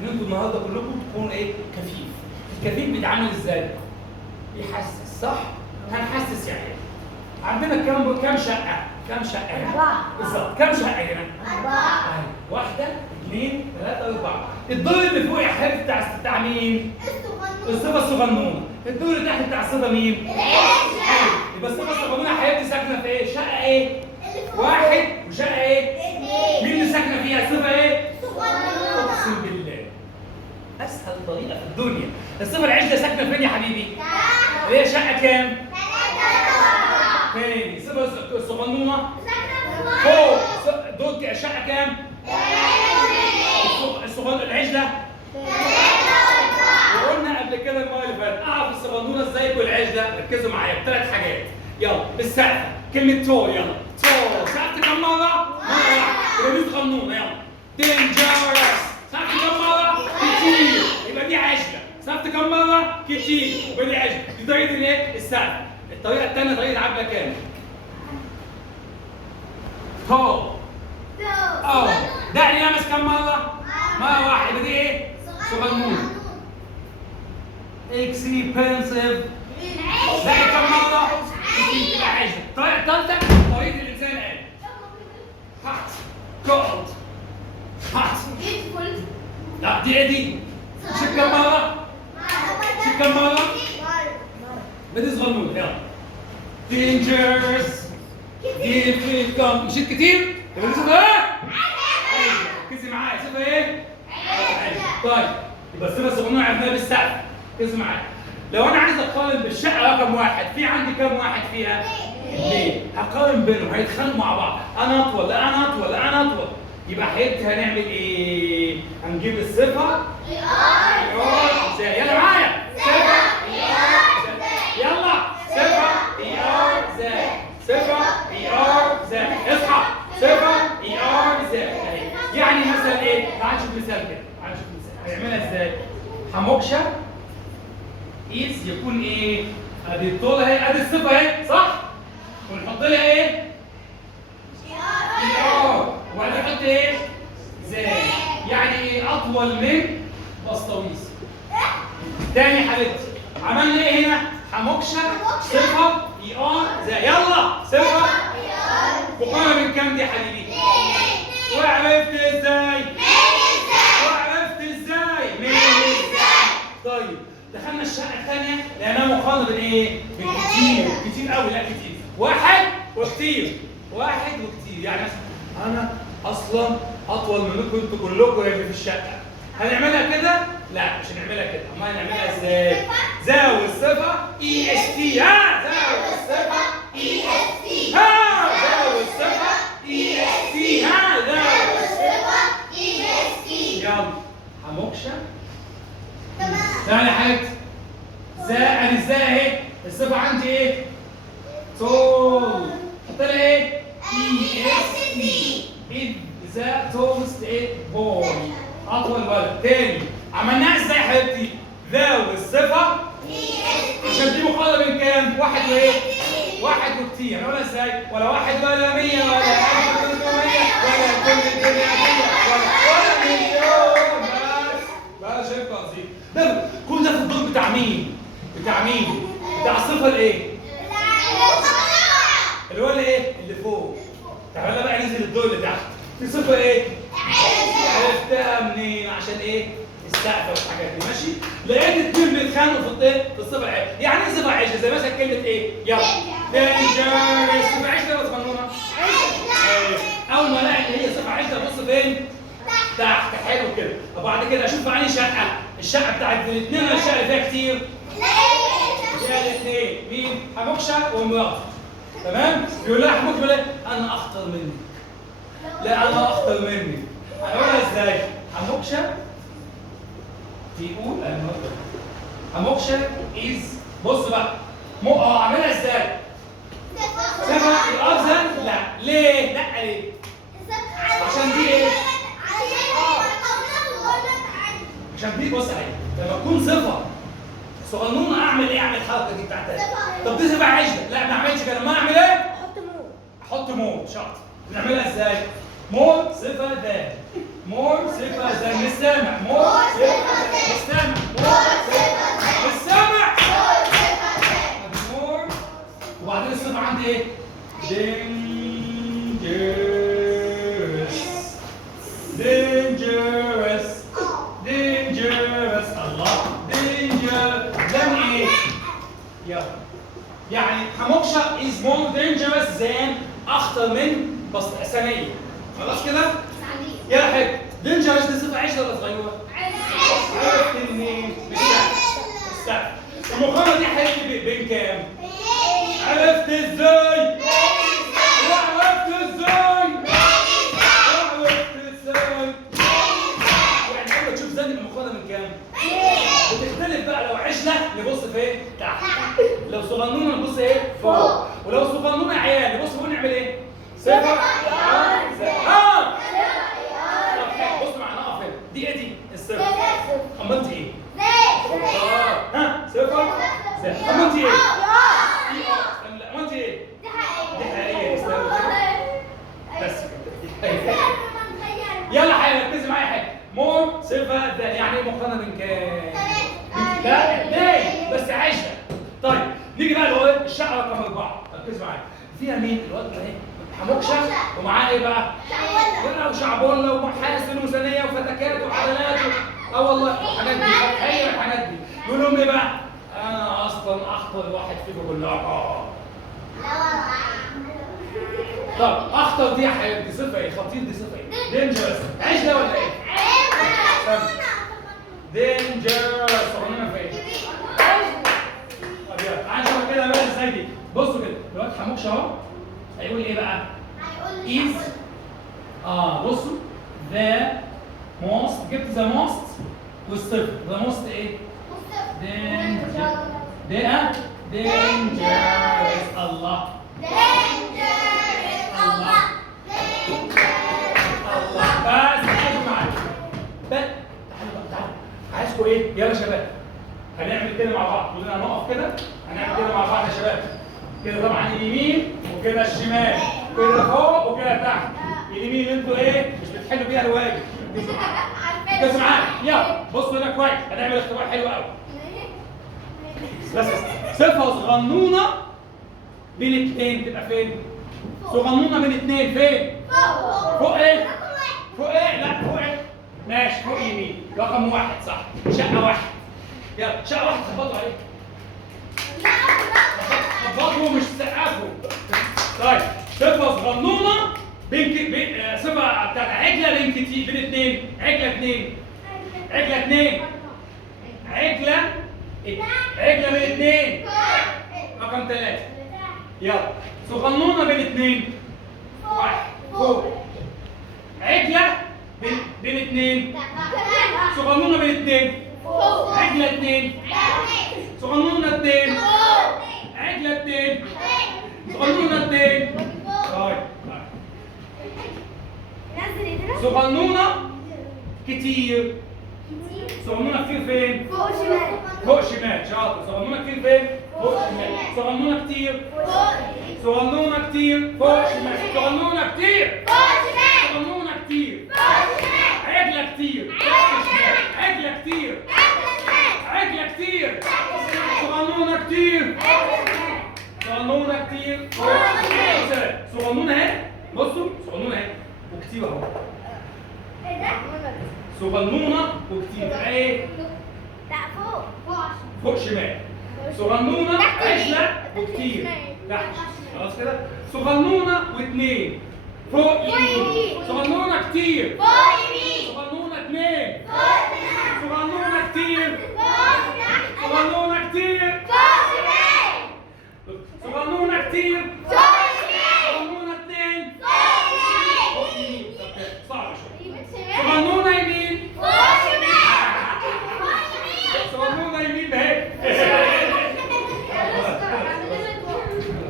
ان انتوا النهارده كلكم تكونوا ايه؟ كفيف. الكفيف بيتعامل ازاي؟ بيحسس، صح؟ هنحسس يعني. عندنا كام شقة؟ كام شقة هنا؟ 4. بالظبط، كام شقة هنا؟ 4. 1 2 3 4. الدور اللي فوق يا حبيبي بتاع مين؟ الصفة الصغنونة. الدور اللي تحت بتاع الصفة مين؟ يبقى الصفة الصغنونة يا حبيبتي ساكنة في ايه؟ شقة ايه؟ 1 وشقة ايه؟ 2. مين اللي ساكنة فيها؟ الصفة ايه؟ اقسم بالله اسهل طريقة في الدنيا. الصفة العجلة ساكنة فين يا حبيبي؟ اللي هي شقة كام؟ 3 تاني. الصفة الصغنونة فوق. دول شقة كام؟ العجلة وقلنا قبل كده المره اللي فاتت اعرف الصغنونه ازاي والعجله. ركزوا معايا بثلاث حاجات. يلا بالسقف كلمه تو. يلا تو. سقفت كم مره؟ مره واحده. يبقى دي صغنونه. يلا دينجرس. سقفت كم مره؟ كتير. يبقى دي عجله. سقفت كم مره؟ كتير. يبقى دي عجله. دي طريقه الايه؟ السقف. الطريقه الثانيه طريقه عبله كام؟ تو. ده اللي لمس كم مره؟ مره واحده. يبقى دي ايه؟ صغنونه. اكسبنسيف. لا كم مره؟ كتير. يبقى عجله. الطريقه الثالثه طريقه الانسان الآلي. هات كولد هات. لا دي ايه دي؟ شوف كم مره؟ شوف كم مره؟ بدي صغنونه. يلا دينجرس. ديفيكم. مشيت كتير؟ يبقى دي صفه ايه؟ ركزي معايا. صفه ايه؟ طيب يبقى الصفه الصغنونه عرفناها بالسقف. ركزوا معايا. لو انا عايز اقارن بالشقه رقم 1 في عندي كام واحد فيها؟ 2. هقارن بينهم هيتخانقوا مع بعض. انا اطول لا انا اطول لا انا اطول. يبقى حبيبتي هنعمل ايه؟ هنجيب الصفه يلا معايا. صفه يلا صفه زائد صفه زائد. اصحى. صفه زائد. يعني مثلا ايه؟ تعال نشوف مثال كده. تعال نشوف مثال هيعملها ازاي. حموكشه إيز يكون ايه؟ ادي الطول اهي، ادي الصفه اهي، صح؟ ونحط لها ايه؟ وبعدين نحط ايه؟ زائد. يعني ايه؟ اطول من بسطويس. تاني يا حبيبتي عملنا ايه هنا؟ حموكشه صفه زائد. يلا صفه مقارنه من كام دي يا حبيبي؟ وعرفت ازاي؟ وعرفت ازاي؟ طيب دخلنا الشقه الثانيه لقيناها مقارنه بين ايه؟ بين كتير قوي. لا كتير. 1 وكتير. 1 وكتير. يعني مثلا انا اصلا اطول منكم انتوا كلكم اللي في الشقه. هنعملها كده؟ لا مش هنعملها كده. امال هنعملها ازاي؟ زاوي الصفه EST. ها زاوي الصفه EST. ها زاوي الصفه EST. ها زاوي الصفه EST. يلا حموكشه. تمام يا حبيبتي. زائد ازاي اهي؟ الصفه عندي ايه؟ طول. حط لها ايه؟ EST. ذا توست ايه؟ بوي. اطول ولد. تاني عملناها ازاي يا حبيبتي؟ ذا والصفه عشان دي مقارنه بين كام؟ 1 وايه؟ 1 وكتير. هنقولها ازاي؟ ولا 1 ولا 100 ولا 1300 ولا كل الدنيا 100 ولا مليون. بس شايف قصدي؟ ده كل ده في الدور بتاع مين؟ بتاع مين؟ بتاع الصفه الايه؟ اللي هو الايه؟ اللي فوق. تعالى بقى ننزل الدور اللي تحت. في صفه ايه؟ عرفتها منين؟ عشان ايه؟ السقف والحاجات دي. ماشي؟ لقيت اتنين بيتخانقوا في ايه؟ في الصفه العجله. يعني ايه صفه عجله؟ زي مثلا كلمه ايه؟ يلا دينجرس. صفه عجله ولا صغنونه؟ اول ما الاقي ان هي صفه عجله ابص فين؟ تحت. حلو كده. طب بعد كده اشوف عندي شقه. الشقه بتاعت الاثنين ولا الشقه اللي فيها كتير؟ فيها الاثنين. مين؟ حموكشه ومراته. تمام؟ يقول لها حموكشه بيقول انا اخطر منك. لا انا اخطر منك. هنقولها ازاي؟ حموكشه تقول انا حموكشه از. بص بقى اعملها ازاي؟ صفه الافضل. لا ليه؟ لا ليه؟ عشان دي ايه؟ عشان دي بص اهي لما تكون صفه صغنونه اعمل ايه؟ اعمل الحركه دي بتاعتها. طب دي صفه عجله. لا ما اعملش كده. ما اعمل ايه؟ احط مود. شاطر. بنعملها ازاي؟ مود صفه ذا. مور صفه ذا. مش سامع. مور اخطر من ثانيه. خلاص كده؟ يلا حلو. دينجرس دي صفه عشره ولا صغيره؟ عرفت منين؟ مش سهل. المقارنه دي حلت بين كام؟ عرفت ازاي؟ وعرفت ازاي؟ وعرفت ازاي؟ يعني اول ما تشوف زن المقارنه من كام؟ بتختلف بقى. لو عشنا نبص فين؟ تحت. لو صغنونه نبص ايه؟ فوق. ولو صغنونه عيال نبص فوق نعمل ايه؟ صفر. بص معانا اقف هنا. دي ايه دي؟ الصفر. امال دي ايه؟ ها صفر. امال دي ايه؟ لا امال دي ايه؟ دي حقيقيه. بس كده. يلا حاجه ركزي معايا حاجه. مور صفه ده يعني ايه مقارنه من كام؟ لا اثنين بس عايشه. طيب نيجي بقى اللي هو الشقه رقم 4. ركزي معايا. فيها مين؟ الواد ده ايه؟ حموكشه ومعاه ايه بقى؟ شعبولة وشعبولة ومحاسن وثانيه وفتكات وعدلات اه والله الحاجات دي فتحيه والحاجات دي. يقول لهم ايه بقى؟ انا اصلا اخطر واحد فيكم كلها. طب اخطر دي يا حبيبتي صفه ايه؟ خطير دي صفه ايه؟ دينجرس. عيش ده ولا ايه؟ دينجرس. صغنونه فين؟ طب يلا تعالى نشوف كده بقى ازاي دي. بصوا كده الواد حموكشه اهو هيقول ايه بقى؟ is بصوا the most. جبت the most والصفر. the most ايه؟ dangerous. الله الله بس ركزوا معايا. تعالوا تعالوا عايزكم ايه؟ يلا يا شباب هنعمل كده مع بعض. كلنا هنقف كده هنعمل كده مع بعض يا شباب. كده طبعا اليمين وكده الشمال. كده فوق وكده تحت. اليمين انتوا ايه؟ مش بتحلوا بيها الواجب. ركزوا معايا. يلا بصوا هنا كويس. هنعمل اختبار حلو قوي. بس صفه صغنونه بين اثنين تبقى فين؟ صغنونه بين اثنين فين؟ فوق ايه؟ فوق ايه؟ لا فوق ايه؟ ماشي فوق يمين. رقم 1 صح. شقه 1. يلا شقه 1 تخبطوا عليه. خبطوا مش تسقفوا. طيب صفه صغنونه بين صفه بتاعت عجله بين كتير بين اثنين. عجله اثنين. عجله اثنين. عجله بين اثنين. رقم 3. يلا صغنونه بين اثنين. 1 فوق. عجله بين اثنين. صغنونه بين اثنين. عجله اثنين. صغنونه اثنين. عجله اثنين. صغنونه اثنين. طيب صغنونه كتير. صغنونه كتير فين؟ فوق شمال. فوق شمال. شاطر. صغنونه كتير فين؟ فوق شمال. صغنونه كتير. صغنونه كتير فوق شمال. صغنونه كتير. صغنونه كتير. عجله كتير. عجله كتير. عجله كتير. صغنونه كتير. صغنونه كتير. صغنونه اهي. بصوا صغنونه اهي وكتير اهو. صغنونه وكتير ايه؟ فوق شمال. صغنونه عجله وكتير تحت. خلاص كده. صغنونه واثنين فوق يمين. صغنونه كتير. صغنونه اثنين. صغنونه كتير.